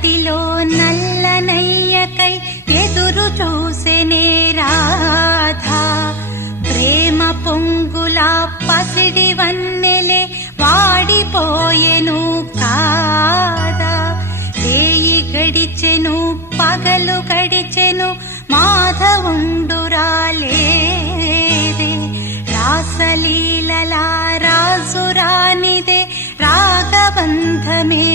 మట్టిలో నల్లనయ్యకై ఎదురు చూసెనే రాధా. ప్రేమ పొంగులా పసిడి వన్నెలే వాడిపోయెను కాదా. రేయి గడిచెను పగలు గడిచెను మాధవుండురాలేదే. రాసలీలలా రాజురానిదే రాగబంధమే